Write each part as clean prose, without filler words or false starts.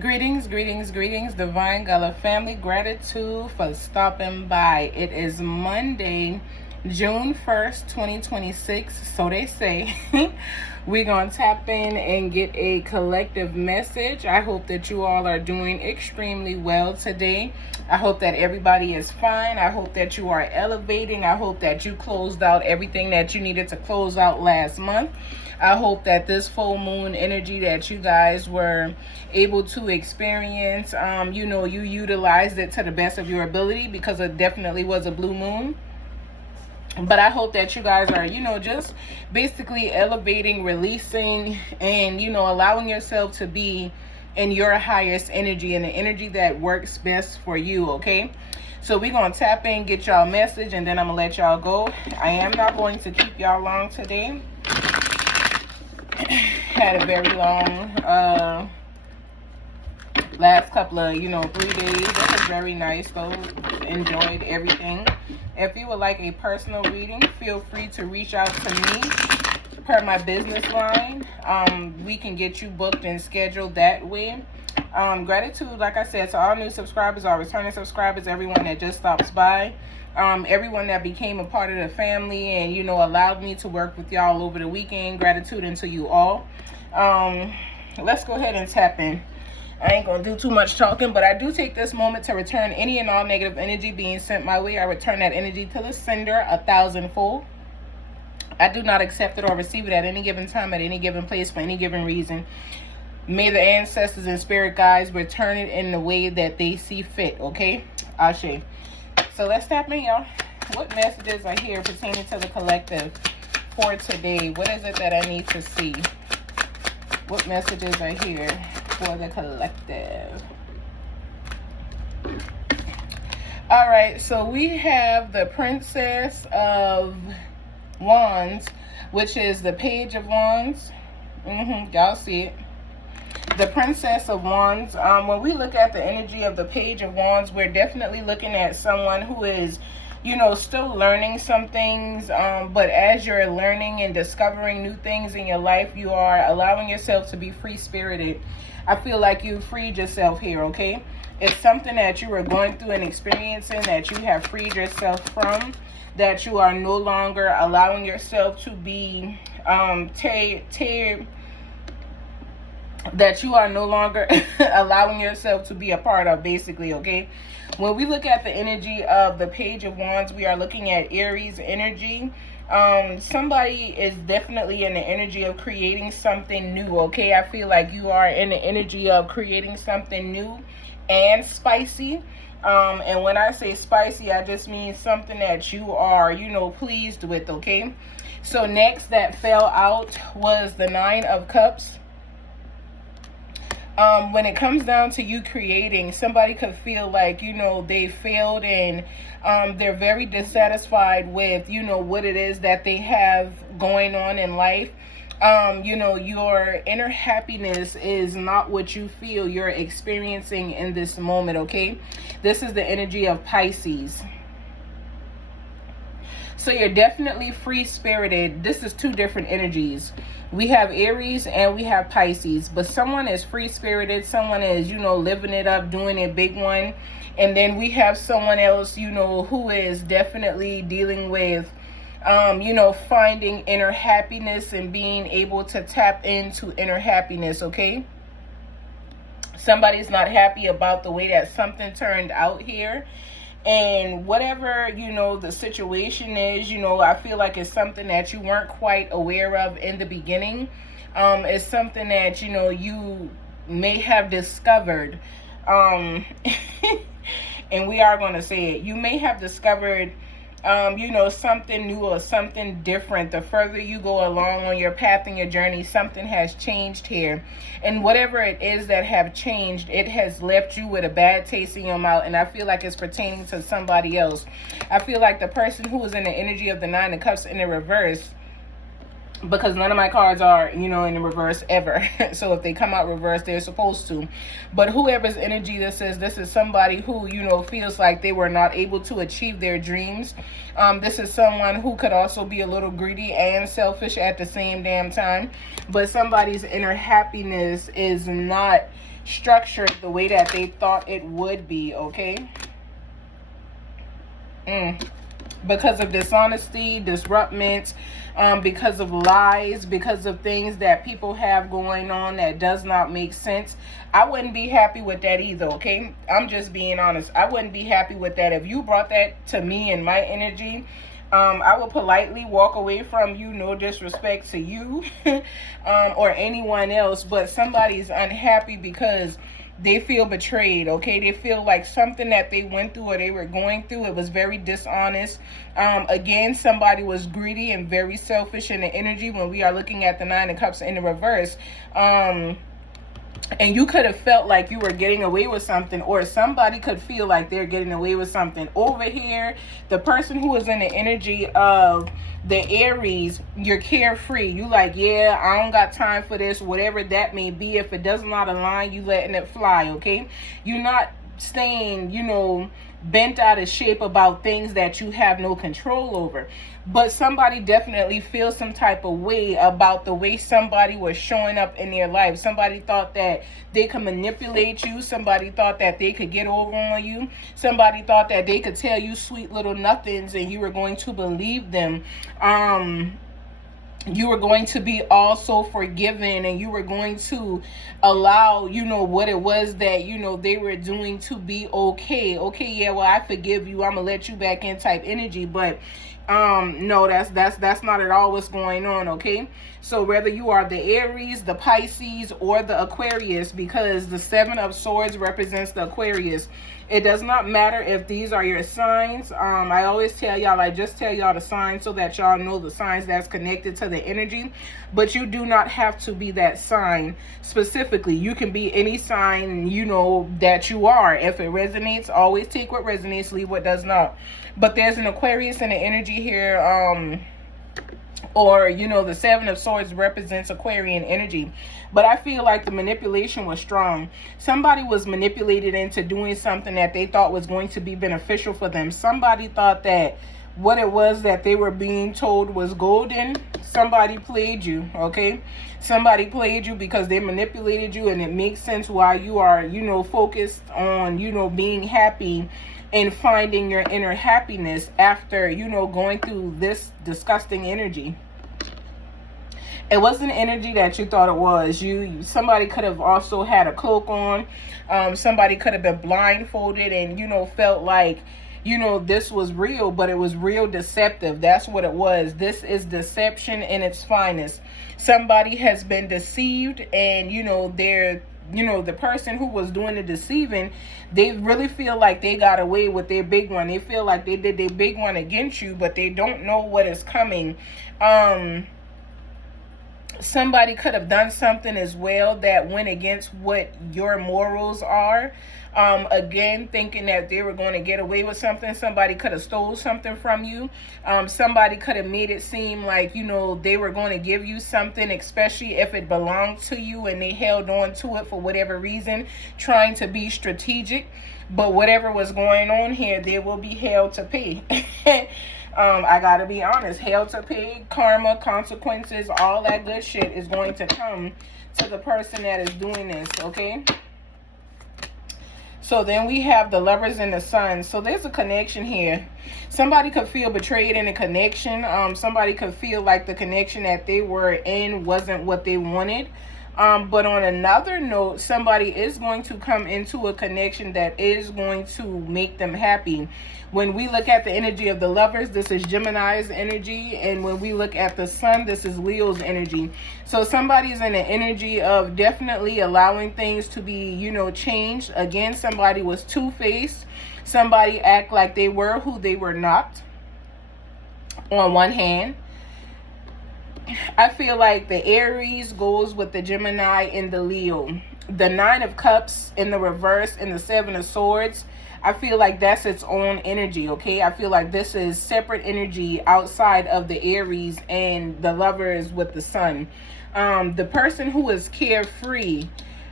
Greetings, greetings, greetings, Divine Gullah family. Gratitude for stopping by. It is Monday, June 1st, 2026. So they say. We're going to tap in and get a collective message. I hope that you all are doing extremely well today. I hope that everybody is fine. I hope that you are elevating. I hope that you closed out everything that you needed to close out last month. I hope that this full moon energy that you guys were able to experience, you utilized it to the best of your ability, because it definitely was a blue moon. But I hope that you guys are, just basically elevating, releasing, and, allowing yourself to be in your highest energy and the energy that works best for you, okay? So we're going to tap in, get y'all a message, and then I'm going to let y'all go. I am not going to keep y'all long today. Had a very long last couple of 3 days. That was very nice though. Enjoyed everything. If you would like a personal reading, feel free to reach out to me per my business line. We can get you booked and scheduled that way. Gratitude, like I said, to all new subscribers, all returning subscribers, everyone that just stops by, everyone that became a part of the family and allowed me to work with y'all over the weekend. Gratitude into you all. Let's go ahead and tap in. I ain't gonna do too much talking, but I do take this moment to return any and all negative energy being sent my way. I return that energy to the sender 1,000-fold. I do not accept it or receive it at any given time, at any given place, for any given reason. May the ancestors and spirit guides return it in the way that they see fit, okay? Ashe. So let's tap in, y'all. What messages are here pertaining to the collective for today? What is it that I need to see? What messages are here for the collective? All right, so we have the Princess of Wands, which is the Page of Wands. Y'all see it. The Princess of Wands. When we look at the energy of the Page of Wands, we're definitely looking at someone who is, still learning some things. But as you're learning and discovering new things in your life, you are allowing yourself to be free-spirited. I feel like you freed yourself here, okay? It's something that you were going through and experiencing that you have freed yourself from, that you are no longer allowing yourself to be that you are no longer allowing yourself to be a part of, basically, okay? When we look at the energy of the Page of Wands, we are looking at Aries energy. Somebody is definitely in the energy of creating something new, okay? I feel like you are in the energy of creating something new and spicy. And when I say spicy, I just mean something that you are, pleased with, okay? So next that fell out was the Nine of Cups. When it comes down to you creating, somebody could feel like, they failed and they're very dissatisfied with, what it is that they have going on in life. Your inner happiness is not what you feel you're experiencing in this moment, okay? This is the energy of Pisces. So you're definitely free-spirited. This is two different energies. We have Aries and we have Pisces. But someone is free-spirited. Someone is, living it up, doing a big one. And then we have someone else, who is definitely dealing with, finding inner happiness and being able to tap into inner happiness, okay? Somebody's not happy about the way that something turned out here. And whatever, the situation is, I feel like it's something that you weren't quite aware of in the beginning. It's something that, you may have discovered. And we are going to say it. You may have discovered, something new or something different. The further you go along on your path and your journey, something has changed here. And whatever it is that have changed, it has left you with a bad taste in your mouth. And I feel like it's pertaining to somebody else. I feel like the person who is in the energy of the Nine of Cups in the reverse, because none of my cards are, you know, in the reverse ever. So if they come out reverse, they're supposed to. But whoever's energy this is somebody who, you know, feels like they were not able to achieve their dreams. This is someone who could also be a little greedy and selfish at the same damn time. But somebody's inner happiness is not structured the way that they thought it would be, okay? Because of dishonesty, disruptment, because of lies, because of things that people have going on that does not make sense. I wouldn't be happy with that either, okay? I'm just being honest. I wouldn't be happy with that. If you brought that to me and my energy, I will politely walk away from you, no disrespect to you or anyone else, but somebody's unhappy because they feel betrayed, okay? They feel like something that they went through or they were going through, it was very dishonest. Again, somebody was greedy and very selfish in the energy when we are looking at the Nine of Cups in the reverse. And you could have felt like you were getting away with something, or somebody could feel like they're getting away with something. Over here, the person who is in the energy of the Aries, you're carefree. You like, yeah, I don't got time for this, whatever that may be. If it does not align, you letting it fly, okay? You're not staying, you know, bent out of shape about things that you have no control over. But somebody definitely feels some type of way about the way somebody was showing up in their life. Somebody thought that they could manipulate you. Somebody thought that they could get over on you. Somebody thought that they could tell you sweet little nothings and you were going to believe them. You were going to be also forgiven, and you were going to allow, you know, what it was that, you know, they were doing to be okay. Okay, yeah, well, I forgive you, I'm gonna let you back in type energy. But no, that's not at all what's going on, okay? So whether you are the Aries, the Pisces, or the Aquarius, because the Seven of Swords represents the Aquarius, it does not matter if these are your signs. I always tell y'all, I just tell y'all the signs so that y'all know the signs that's connected to the energy. But you do not have to be that sign specifically. You can be any sign, you know, that you are. If it resonates, always take what resonates, leave what does not. But there's an Aquarius in the energy here, or, you know, the Seven of Swords represents Aquarian energy. But I feel like the manipulation was strong. Somebody was manipulated into doing something that they thought was going to be beneficial for them. Somebody thought that what it was that they were being told was golden. Somebody played you, okay? Somebody played you because they manipulated you, and it makes sense why you are, you know, focused on, you know, being happy and finding your inner happiness after, you know, going through this disgusting energy. It wasn't energy that you thought it was. Somebody could have also had a cloak on. Somebody could have been blindfolded and, you know, felt like, you know, this was real, but it was real deceptive. That's what it was. This is deception in its finest. Somebody has been deceived, and, you know, the person who was doing the deceiving, they really feel like they got away with their big one. They feel like they did their big one against you, but they don't know what is coming. Somebody could have done something as well that went against what your morals are. Again, thinking that they were going to get away with something. Somebody could have stole something from you. Somebody could have made it seem like, you know, they were going to give you something, especially if it belonged to you, and they held on to it for whatever reason, trying to be strategic. But whatever was going on here, they will be held to pay. I gotta be honest, hell to pay, karma, consequences, all that good shit is going to come to the person that is doing this, okay? So then we have the Lovers and the Sun. So there's a connection here. Somebody could feel betrayed in a connection. Somebody could feel like the connection that they were in wasn't what they wanted. But on another note, somebody is going to come into a connection that is going to make them happy. When we look at the energy of the Lovers, this is Gemini's energy. And when we look at the Sun, this is Leo's energy. So somebody's in the energy of definitely allowing things to be, you know, changed. Again, somebody was two-faced. Somebody act like they were who they were not, on one hand. I feel like the Aries goes with the Gemini and the Leo. The Nine of Cups in the reverse and the Seven of Swords, I feel like that's its own energy, okay? I feel like this is separate energy outside of the Aries and the lovers with the sun. The person who is carefree,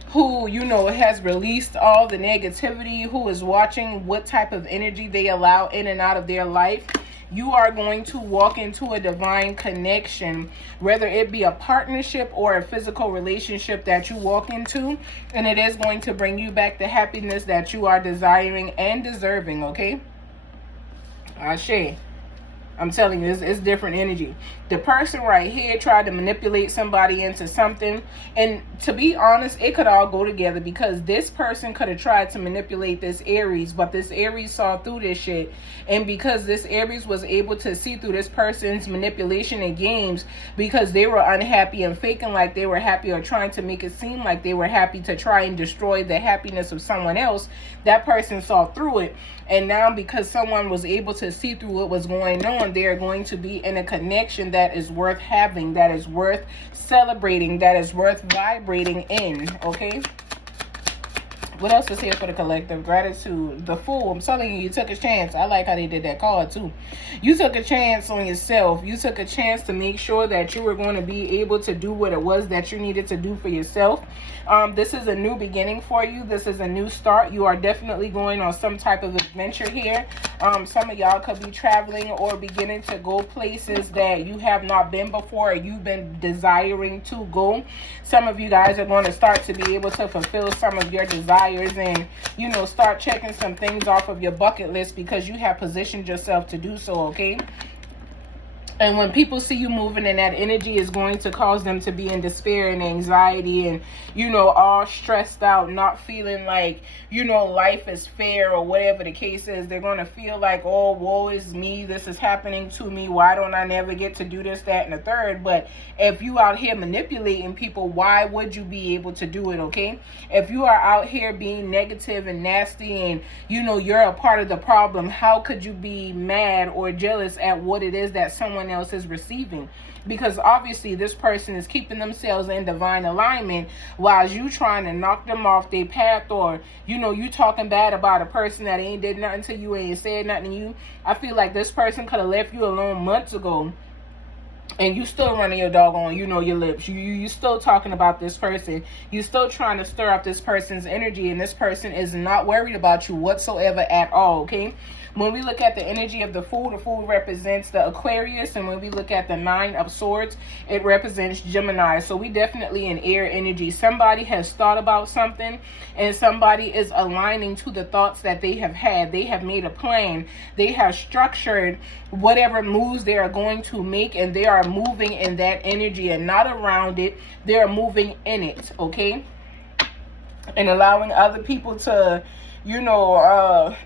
who, you know, has released all the negativity, who is watching what type of energy they allow in and out of their life, you are going to walk into a divine connection, whether it be a partnership or a physical relationship that you walk into, and it is going to bring you back the happiness that you are desiring and deserving, okay? Ashe. I'm telling you, it's different energy. The person right here tried to manipulate somebody into something. And to be honest, it could all go together, because this person could have tried to manipulate this Aries, but this Aries saw through this shit. And because this Aries was able to see through this person's manipulation and games, because they were unhappy and faking like they were happy, or trying to make it seem like they were happy to try and destroy the happiness of someone else, that person saw through it. And now, because someone was able to see through what was going on, they are going to be in a connection that is worth having, that is worth celebrating, that is worth vibrating in, okay? What else is here for the collective? Gratitude. The Fool. I'm telling you, you took a chance. I like how they did that card too. You took a chance on yourself. You took a chance to make sure that you were going to be able to do what it was that you needed to do for yourself. This is a new beginning for you. This is a new start. You are definitely going on some type of adventure here. Some of y'all could be traveling or beginning to go places that you have not been before, or you've been desiring to go. Some of you guys are going to start to be able to fulfill some of your desires, and, you know, start checking some things off of your bucket list, because you have positioned yourself to do so, okay? And when people see you moving in that energy, is going to cause them to be in despair and anxiety and, you know, all stressed out, not feeling like, you know, life is fair or whatever the case is. They're going to feel like, oh, woe is me. This is happening to me. Why don't I never get to do this, that, and the third? But if you out here manipulating people, why would you be able to do it, okay? If you are out here being negative and nasty and, you know, you're a part of the problem, how could you be mad or jealous at what it is that someone else is receiving? Because obviously this person is keeping themselves in divine alignment, while you trying to knock them off their path, or, you know, you talking bad about a person that ain't did nothing to you, ain't said nothing to you. I feel like this person could have left you alone months ago, and you still running your dog on, you know, your lips. You still talking about this person. You still trying to stir up this person's energy, and this person is not worried about you whatsoever at all, okay? When we look at the energy of the Fool represents the Aquarius, and when we look at the Nine of Swords, it represents Gemini. So we definitely in air energy. Somebody has thought about something, and somebody is aligning to the thoughts that they have had. They have made a plan. They have structured whatever moves they are going to make, and they are moving in that energy and not around it. They are moving in it, okay? And allowing other people to, you know,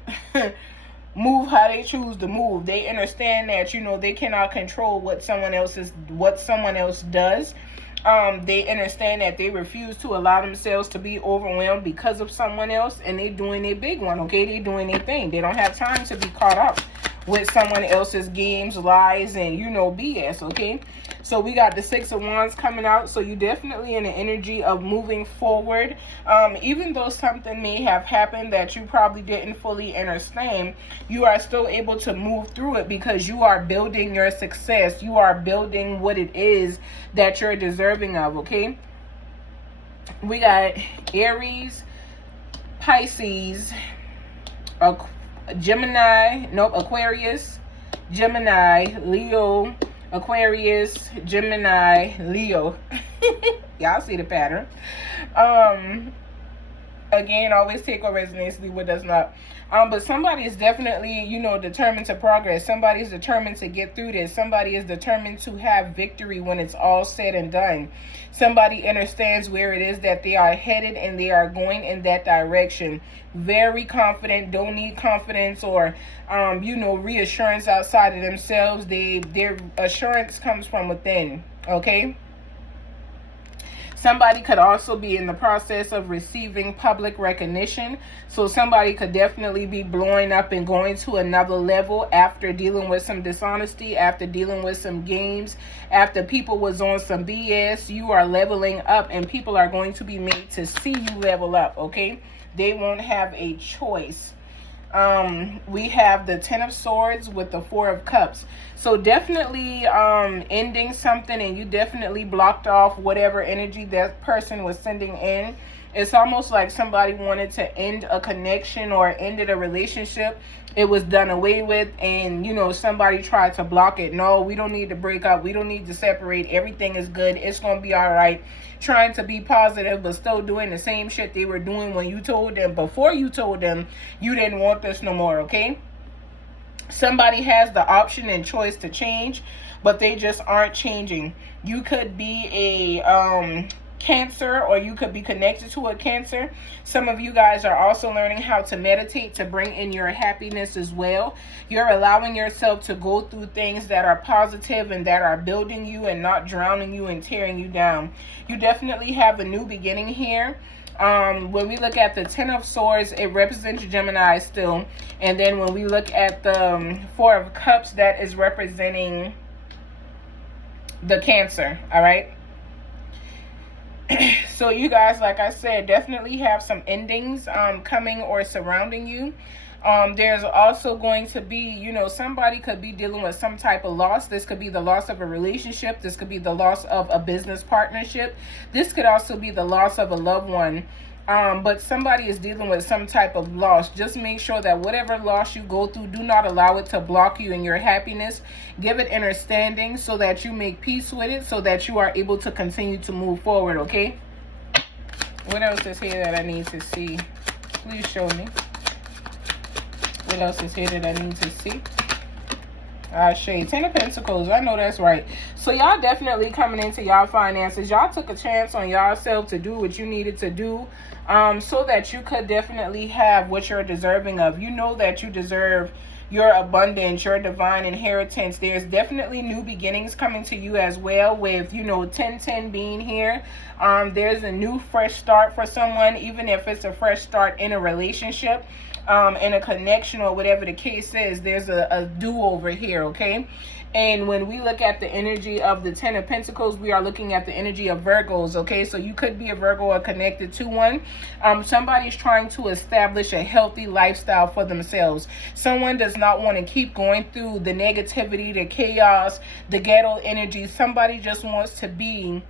move how they choose to move. They understand that, you know, they cannot control what someone else does. They understand that they refuse to allow themselves to be overwhelmed because of someone else, and they doing a big one, okay? They doing their thing. They don't have time to be caught up with someone else's games, lies, and, you know, BS, okay? So we got the Six of Wands coming out. So you definitely in the energy of moving forward. Even though something may have happened that you probably didn't fully understand, you are still able to move through it, because you are building your success. You are building what it is that you're deserving of, okay? We got Aries, Pisces, Aquarius, Gemini, Leo, Aquarius, Gemini, Leo. Y'all see the pattern. Again, always take what resonates, leave what does not. But somebody is definitely, you know, determined to progress. Somebody is determined to get through this. Somebody is determined to have victory when it's all said and done. Somebody understands where it is that they are headed, and they are going in that direction. Very confident, don't need confidence or, you know, reassurance outside of themselves. Their assurance comes from within, okay? Somebody could also be in the process of receiving public recognition. So somebody could definitely be blowing up and going to another level after dealing with some dishonesty, after dealing with some games, after people was on some BS. You are leveling up, and people are going to be made to see you level up, okay? They won't have a choice. We have the Ten of Swords with the Four of Cups. So definitely ending something, and you definitely blocked off whatever energy that person was sending in. It's almost like somebody wanted to end a connection or ended a relationship. It was done away with, and you know, somebody tried to block it. No, we don't need to break up. We don't need to separate. Everything is good. It's going to be all right. Trying to be positive, but still doing the same shit they were doing when you told them, before you told them you didn't want this no more, okay? Somebody has the option and choice to change, but they just aren't changing. You could be a Cancer, or you could be connected to a Cancer. Some of you guys are also learning how to meditate to bring in your happiness as well. You're allowing yourself to go through things that are positive and that are building you and not drowning you and tearing you down. You definitely have a new beginning here. When we look at the Ten of Swords, it represents Gemini still. And then when we look at the Four of Cups, that is representing the Cancer, all right? So you guys, like I said, definitely have some endings coming or surrounding you. There's also going to be, you know, somebody could be dealing with some type of loss. This could be the loss of a relationship. This could be the loss of a business partnership. This could also be the loss of a loved one. But somebody is dealing with some type of loss. Just make sure that whatever loss you go through, do not allow it to block you in your happiness. Give it understanding so that you make peace with it, so that you are able to continue to move forward, okay? What else is here that I need to see? Please show me. What else is here that I need to see? Shade. Ten of Pentacles. I know that's right. So y'all definitely coming into y'all finances. Y'all took a chance on yourself to do what you needed to do, so that you could definitely have what you're deserving of. You know that you deserve your abundance, your divine inheritance. There's definitely new beginnings coming to you as well, with, you know, 10-10 being here. There's a new fresh start for someone, even if it's a fresh start in a relationship, in a connection, or whatever the case is. There's a do-over here, okay? And when we look at the energy of the Ten of Pentacles, we are looking at the energy of Virgos, okay? So you could be a Virgo or connected to one. Somebody's trying to establish a healthy lifestyle for themselves. Someone does not want to keep going through the negativity, the chaos, the ghetto energy. Somebody just wants to be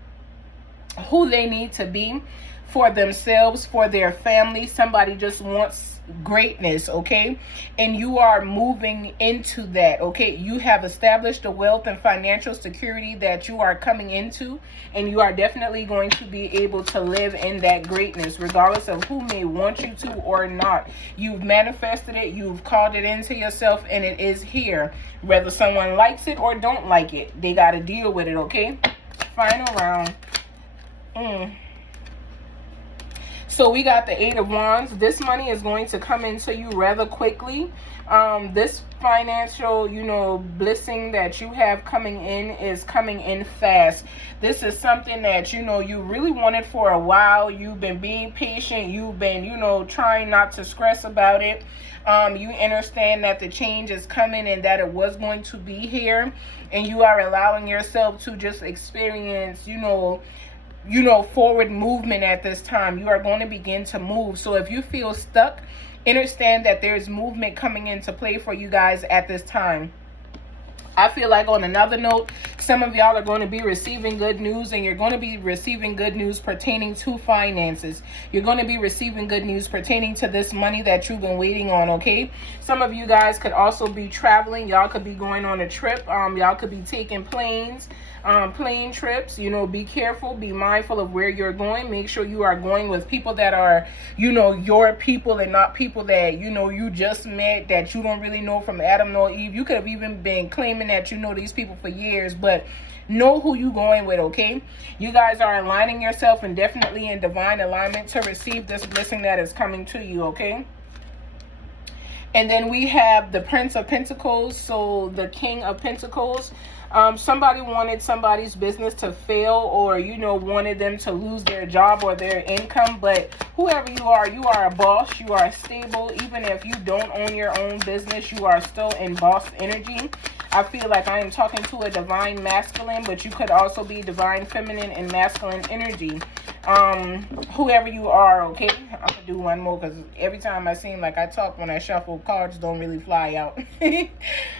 who they need to be for themselves, for their family. Somebody just wants greatness, okay? And you are moving into that, okay? You have established the wealth and financial security that you are coming into, and you are definitely going to be able to live in that greatness, regardless of who may want you to or not. You've manifested it, you've called it into yourself, and it is here. Whether someone likes it or don't like it, they got to deal with it, okay? Final round. So we got the Eight of Wands. This money is going to come into you rather quickly. This financial, you know, blessing that you have coming in is coming in fast. This is something that, you know, you really wanted for a while. You've been being patient. You've been, you know, trying not to stress about it. You understand that the change is coming and that it was going to be here. And you are allowing yourself to just experience, you know, forward movement at this time. You are going to begin to move. So if you feel stuck, understand that there's movement coming into play for you guys at this time. I feel like, on another note, some of y'all are going to be receiving good news, and you're going to be receiving good news pertaining to finances. You're going to be receiving good news pertaining to this money that you've been waiting on, okay? Some of you guys could also be traveling. Y'all could be going on a trip. Y'all could be taking plane trips. You know, be careful, be mindful of where you're going. Make sure you are going with people that are, you know, your people, and not people that, you know, you just met, that you don't really know from Adam nor Eve. You could have even been claiming that you know these people for years, but know who you going with, okay? You guys are aligning yourself and definitely in divine alignment to receive this blessing that is coming to you, okay? And then we have the Prince of Pentacles, so the King of Pentacles. Somebody wanted somebody's business to fail, or, you know, wanted them to lose their job or their income. But whoever you are a boss. You are stable. Even if you don't own your own business, you are still in boss energy. I feel like I am talking to a divine masculine, but you could also be divine feminine and masculine energy. Whoever you are, okay? I'm gonna do one more because every time I seem like I talk when I shuffle, cards don't really fly out.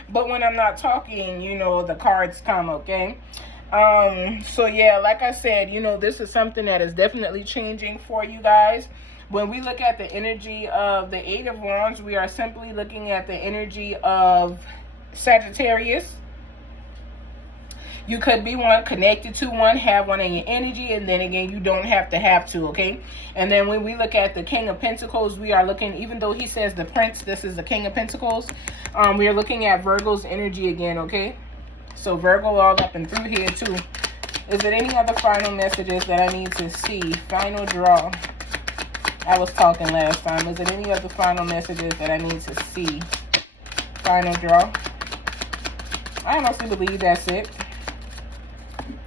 But when I'm not talking, you know, the cards come, okay? So yeah, like I said, you know, this is something that is definitely changing for you guys. When we look at the energy of the Eight of Wands, we are simply looking at the energy of Sagittarius. You could be one, connected to one, have one in your energy, and then again, you don't have to, okay? And then when we look at the King of Pentacles, we are looking, even though he says the Prince, this is the King of Pentacles, we are looking at Virgo's energy again, okay? So Virgo all up and through here too. Is there any other final messages that I need to see? Final draw. I was talking last time. Is there any other final messages that I need to see? Final draw. I honestly believe that's it.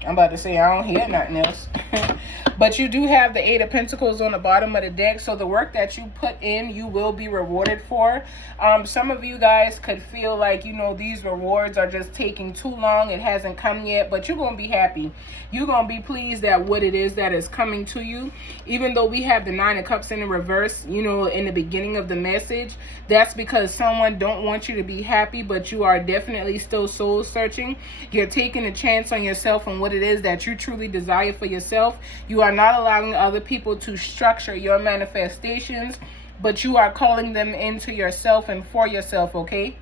I'm about to say I don't hear nothing else. But you do have the Eight of Pentacles on the bottom of the deck. So the work that you put in, you will be rewarded for. Some of you guys could feel like, you know, these rewards are just taking too long. It hasn't come yet. But you're going to be happy. You're going to be pleased at what it is that is coming to you. Even though we have the Nine of Cups in the reverse, you know, in the beginning of the message. That's because someone don't want you to be happy. But you are definitely still soul searching. You're taking a chance on yourself and what it is that you truly desire for yourself. You are not allowing other people to structure your manifestations, but you are calling them into yourself and for yourself, okay?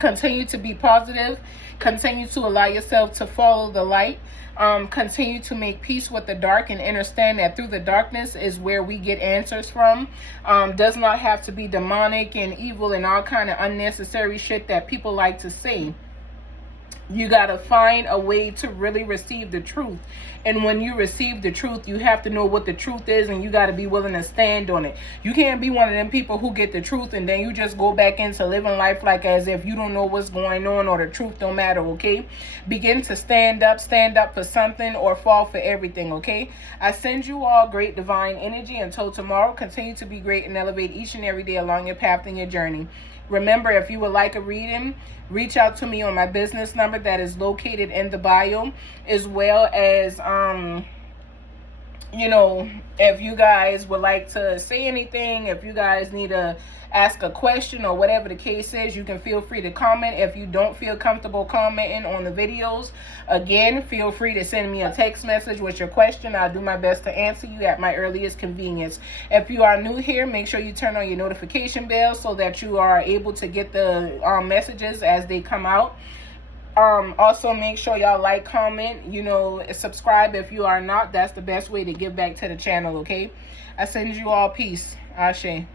Continue to be positive. Continue to allow yourself to follow the light. Continue to make peace with the dark and understand that through the darkness is where we get answers from. Does not have to be demonic and evil and all kind of unnecessary shit that people like to say. You got to find a way to really receive the truth. And when you receive the truth, you have to know what the truth is, and you got to be willing to stand on it. You can't be one of them people who get the truth and then you just go back into living life like as if you don't know what's going on or the truth don't matter, okay? Begin to stand up for something or fall for everything, okay? I send you all great divine energy. Until tomorrow, continue to be great and elevate each and every day along your path and your journey. Remember, if you would like a reading, reach out to me on my business number that is located in the bio, as well as, you know, if you guys would like to say anything, if you guys need to ask a question or whatever the case is, you can feel free to comment. If you don't feel comfortable commenting on the videos, again, feel free to send me a text message with your question. I'll do my best to answer you at my earliest convenience. If you are new here, make sure you turn on your notification bell so that you are able to get the messages as they come out. Also make sure y'all like, comment, you know, subscribe if you are not. That's the best way to give back to the channel, okay? I send you all peace. Ashe.